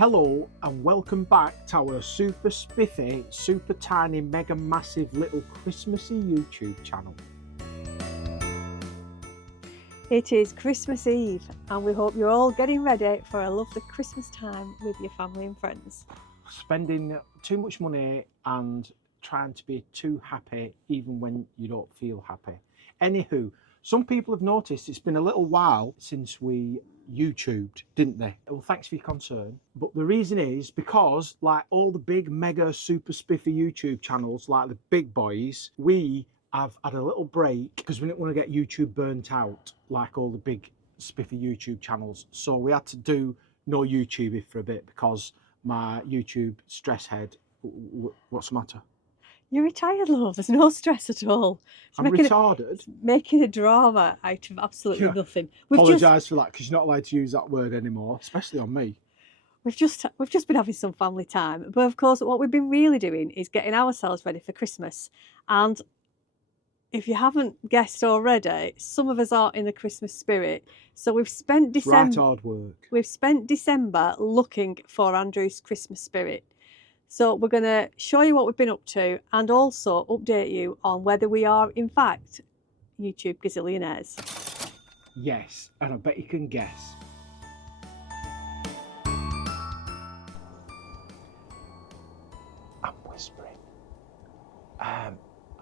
Hello and welcome back to our super spiffy, super tiny, mega massive little Christmassy YouTube channel. It is Christmas Eve and we hope you're all getting ready for a lovely Christmas time with your family and friends. Spending too much money and trying to be too happy even when you don't feel happy. Anywho, some people have noticed it's been a little while since we YouTubed, didn't they? Well, thanks for your concern. But the reason is because, like all the big, mega, super spiffy YouTube channels, like the big boys, we have had a little break because we didn't want to get YouTube burnt out like all the big spiffy YouTube channels. So we had to do no YouTubing for a bit because my YouTube stress head. What's the matter? You're retired, love. There's no stress at all. I'm retarded. Making a drama out of absolutely nothing. Apologise for that because you're not allowed to use that word anymore, especially on me. We've just been having some family time, but of course, what we've been really doing is getting ourselves ready for Christmas. And if you haven't guessed already, some of us are in the Christmas spirit. So we've spent December. Right, hard work. We've spent December looking for Andrew's Christmas spirit. So we're going to show you what we've been up to and also update you on whether we are in fact YouTube gazillionaires. Yes, and I bet you can guess. I'm whispering. I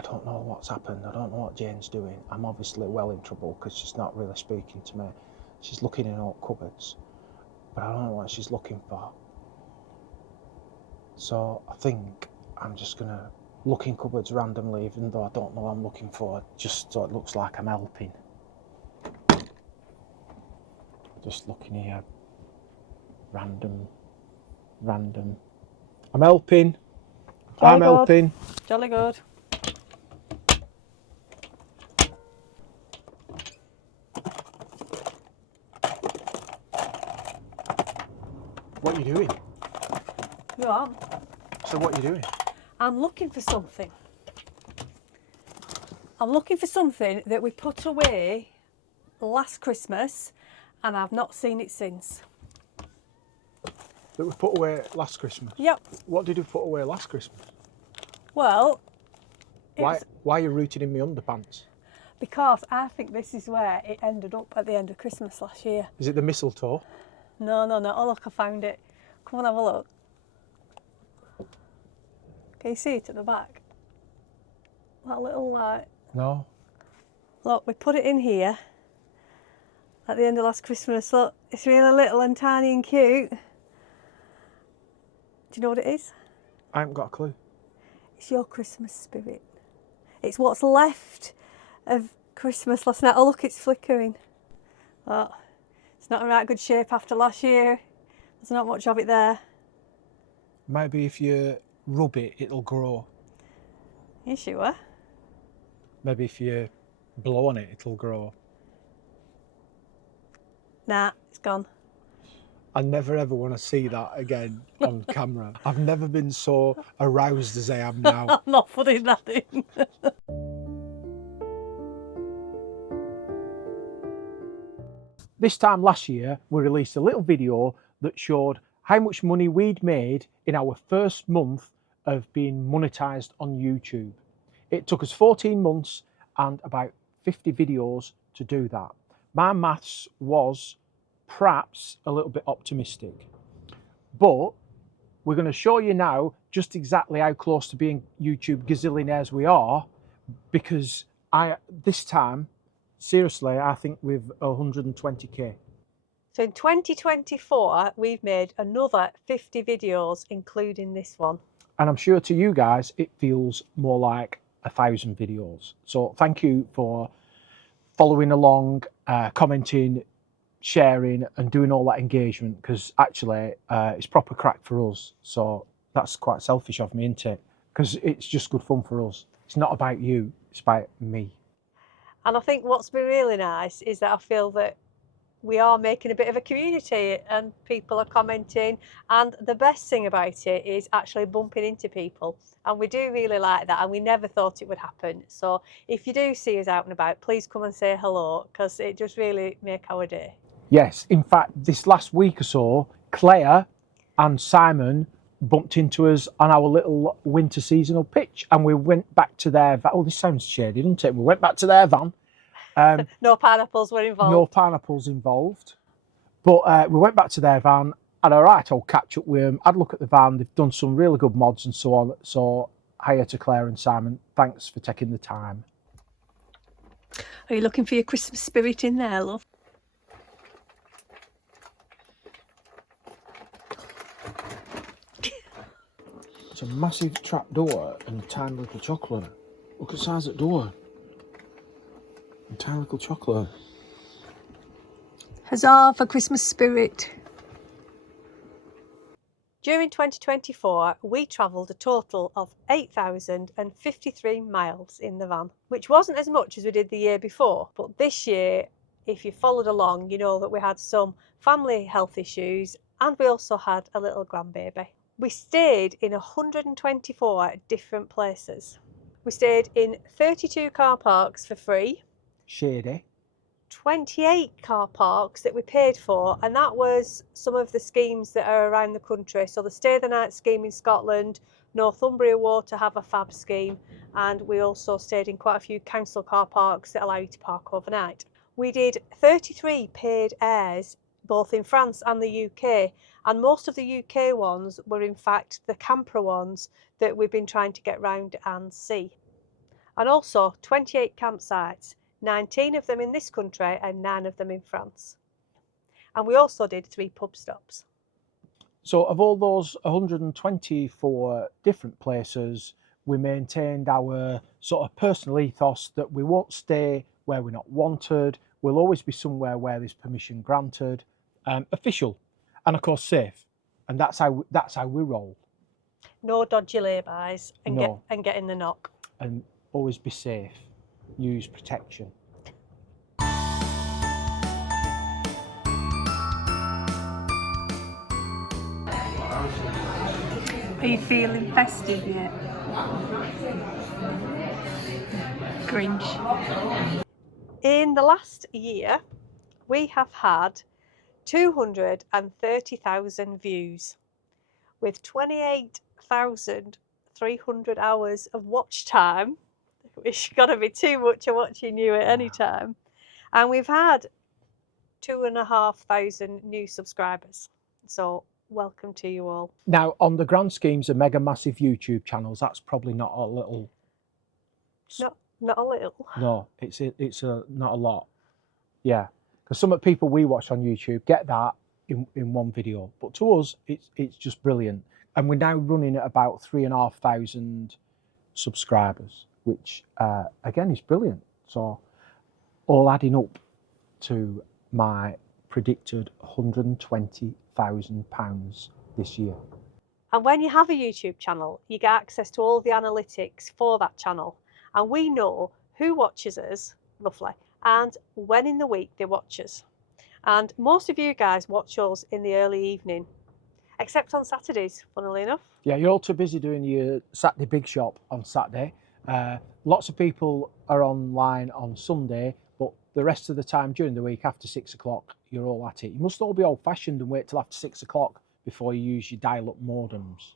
don't know what's happened. I don't know what Jane's doing. I'm obviously well in trouble because she's not really speaking to me. She's looking in all cupboards, but I don't know what she's looking for. So I think I'm just gonna look in cupboards randomly, even though I don't know what I'm looking for, just so it looks like I'm helping. Just looking here. Random. I'm helping. Jolly I'm good. helping. Jolly good. What are you doing? Go on. So what are you doing? I'm looking for something. I'm looking for something that we put away last Christmas and I've not seen it since. That we put away last Christmas? Yep. What did we put away last Christmas? Well, Why are you rooting in my underpants? because I think this is where it ended up at the end of Christmas last year. Is it the mistletoe? No. Oh look, I found it. Come on, have a look. Can you see it at the back? That little light. No. Look, we put it in here at the end of last Christmas. Look, it's really little and tiny and cute. Do you know what it is? I haven't got a clue. It's your Christmas spirit. It's what's left of Christmas last night. Oh look, it's flickering. Oh, it's not in right good shape after last year. There's not much of it there. Maybe if you rub it, it'll grow. You sure? Maybe if you blow on it, it'll grow. Nah, it's gone. I never ever want to see that again on camera. I've never been so aroused as I am now. I'm not putting that in. This time last year, we released a little video that showed how much money we'd made in our first month of being monetised on YouTube. It took us 14 months and about 50 videos to do that. My maths was perhaps a little bit optimistic, but we're going to show you now just exactly how close to being YouTube gazillionaires we are, because this time, seriously, I think we've 120k. So in 2024, we've made another 50 videos, including this one. And I'm sure to you guys, it feels more like 1,000 videos. So thank you for following along, commenting, sharing and doing all that engagement, because actually it's proper crack for us. So that's quite selfish of me, isn't it? Because it's just good fun for us. It's not about you, it's about me. And I think what's been really nice is that I feel that we are making a bit of a community and people are commenting, and the best thing about it is actually bumping into people, and we do really like that, and we never thought it would happen. So if you do see us out and about, please come and say hello, because it just really make our day. Yes, in fact, this last week or so, Claire and Simon bumped into us on our little winter seasonal pitch, and we went back to their van. Oh, this sounds shady, doesn't it? We went back to their van. No pineapples were involved. No pineapples involved. But we went back to their van, had a right old catch up with them, had a look at the van. They've done some really good mods and so on. So, hiya to Claire and Simon. Thanks for taking the time. Are you looking for your Christmas spirit in there, love? It's a massive trap door and a tiny little chocolate. Look at the size of the door. A tiny little chocolate. Huzzah for Christmas spirit. During 2024, we travelled a total of 8,053 miles in the van, which wasn't as much as we did the year before. But this year, if you followed along, you know that we had some family health issues and we also had a little grandbaby. We stayed in 124 different places. We stayed in 32 car parks for free. Shady. 28 car parks that we paid for, and that was some of the schemes that are around the country. So the Stay the Night scheme in Scotland, Northumbria Water have a fab scheme, and we also stayed in quite a few council car parks that allow you to park overnight. We did 33 paid airs both in France and the UK, and most of the UK ones were in fact the camper ones that we've been trying to get round and see. And also 28 campsites, 19 of them in this country and 9 of them in France. And we also did 3 pub stops. So of all those 124 different places, we maintained our sort of personal ethos that we won't stay where we're not wanted. We'll always be somewhere where there's permission granted, official, and of course safe. And that's how we roll. No dodgy laybys and No. get in the knock. And always be safe. Use protection. Are you feeling festive yet? Grinch. In the last year, we have had 230,000 views with 28,300 hours of watch time, which got to be too much of watching you at any time. And we've had 2,500 new subscribers. So welcome to you all. Now, on the grand schemes of mega massive YouTube channels, that's probably not a little. Not a little. No, it's not a lot. Yeah, because some of the people we watch on YouTube get that in one video, but to us, it's just brilliant. And we're now running at about 3,500 subscribers, which again is brilliant. So all adding up to my predicted £120,000 this year. And when you have a YouTube channel, you get access to all the analytics for that channel. And we know who watches us, roughly, and when in the week they watch us. And most of you guys watch us in the early evening, except on Saturdays, funnily enough. Yeah, you're all too busy doing your Saturday big shop on Saturday. Lots of people are online on Sunday, but the rest of the time during the week after 6 o'clock, you're all at it. You must all be old-fashioned and wait till after 6 o'clock before you use your dial-up modems.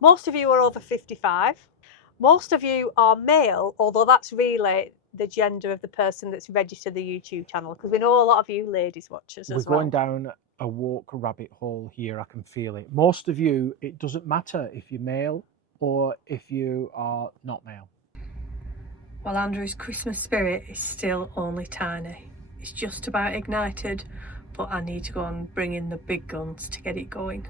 Most of you are over 55. Most of you are male, although that's really the gender of the person that's registered the YouTube channel, because we know a lot of you ladies watch us as well. We're going down a woke rabbit hole here, I can feel it. Most of you, it doesn't matter if you're male or if you are not male. Well, Andrew's Christmas spirit is still only tiny. It's just about ignited, but I need to go and bring in the big guns to get it going.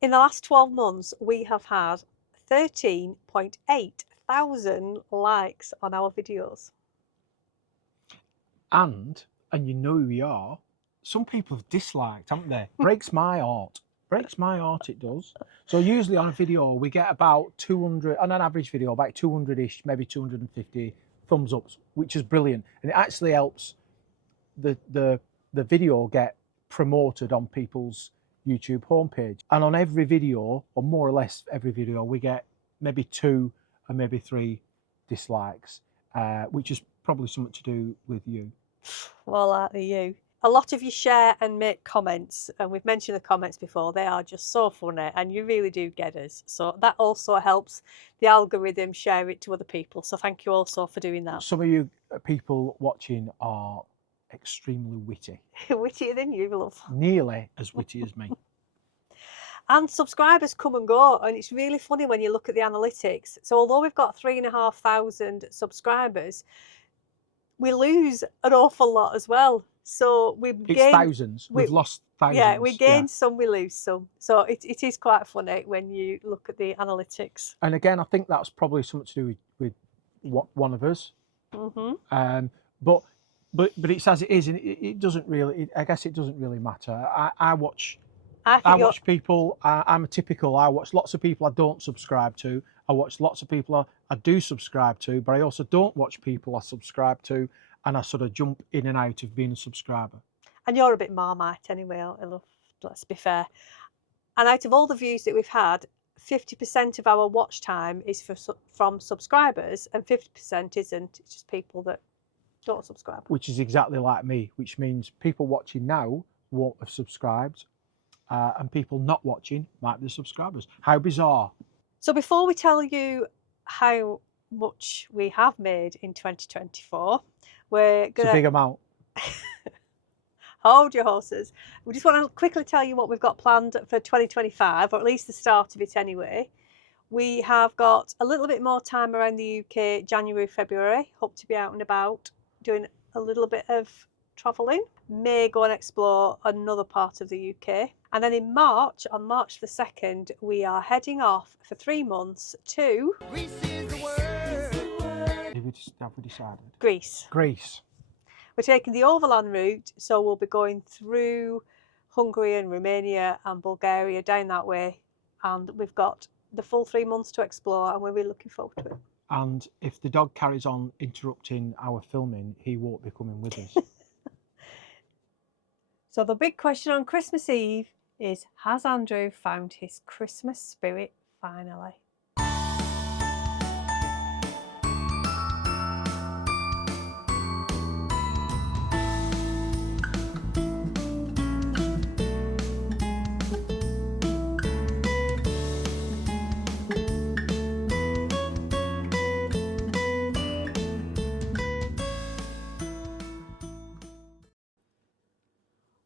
In the last 12 months, we have had 13.8 thousand likes on our videos. And and you know who you are, some people have disliked, haven't they? Breaks my heart. Breaks my heart, it does. So usually on a video, we get about 200, on an average video, about 200-ish, maybe 250 thumbs ups, which is brilliant. And it actually helps the video get promoted on people's YouTube homepage. And on every video, or more or less every video, we get maybe 2 and maybe 3 dislikes, which is probably something to do with you. Well, likely you. A lot of you share and make comments, and we've mentioned the comments before. They are just so funny, and you really do get us. So that also helps the algorithm share it to other people. So thank you also for doing that. Some of you people watching are extremely witty. Wittier than you, love. Nearly as witty as me. And subscribers come and go, and it's really funny when you look at the analytics. So although we've got 3,500 subscribers, we lose an awful lot as well. So we've gained thousands. We've lost thousands. Yeah, we gain some, we lose some. So it is quite funny when you look at the analytics. And again, I think that's probably something to do with one of us. But it's as it is, and it doesn't really. I guess it doesn't really matter. I watch people. I'm a typical. I watch lots of people I don't subscribe to. I watch lots of people I do subscribe to, but I also don't watch people I subscribe to, and I sort of jump in and out of being a subscriber. And you're a bit Marmite anyway, aren't you, love? Let's be fair. And out of all the views that we've had, 50% of our watch time is from subscribers, and 50% isn't. It's just people that don't subscribe. Which is exactly like me, which means people watching now won't have subscribed, and people not watching might be subscribers. How bizarre. So before we tell you how much we have made in 2024, we're going to... It's a big amount. Hold your horses. We just want to quickly tell you what we've got planned for 2025, or at least the start of it anyway. We have got a little bit more time around the UK, January, February. Hope to be out and about doing a little bit of travelling. May go and explore another part of the UK. And then in March, on March the 2nd, we are heading off for 3 months to... Greece is the word. Have we decided? Greece. Greece. We're taking the overland route, so we'll be going through Hungary and Romania and Bulgaria, down that way. And we've got the full 3 months to explore, and we're really looking forward to it. And if the dog carries on interrupting our filming, he won't be coming with us. So the big question on Christmas Eve is, has Andrew found his Christmas spirit finally?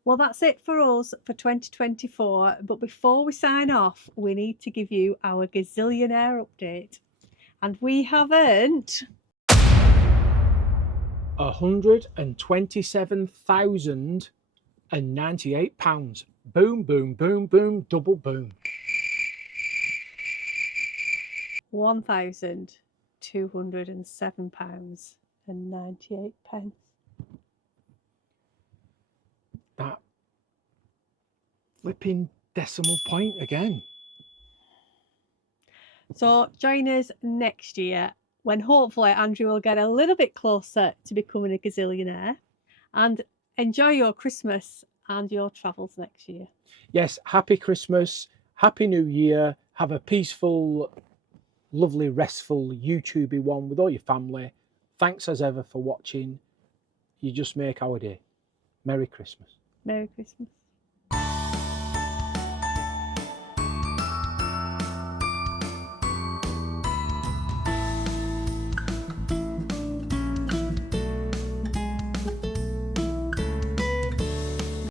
Well, that's it for us for 2024. But before we sign off, we need to give you our Gazillionaire update. And we have earned £127,098. Boom, boom, boom, boom, double boom. £1,207.98. That flipping decimal point again. So join us next year when hopefully Andrew will get a little bit closer to becoming a gazillionaire, and enjoy your Christmas and your travels next year. Yes, happy Christmas, happy New Year. Have a peaceful, lovely, restful YouTubey one with all your family. Thanks as ever for watching. You just make our day. Merry Christmas. Merry Christmas.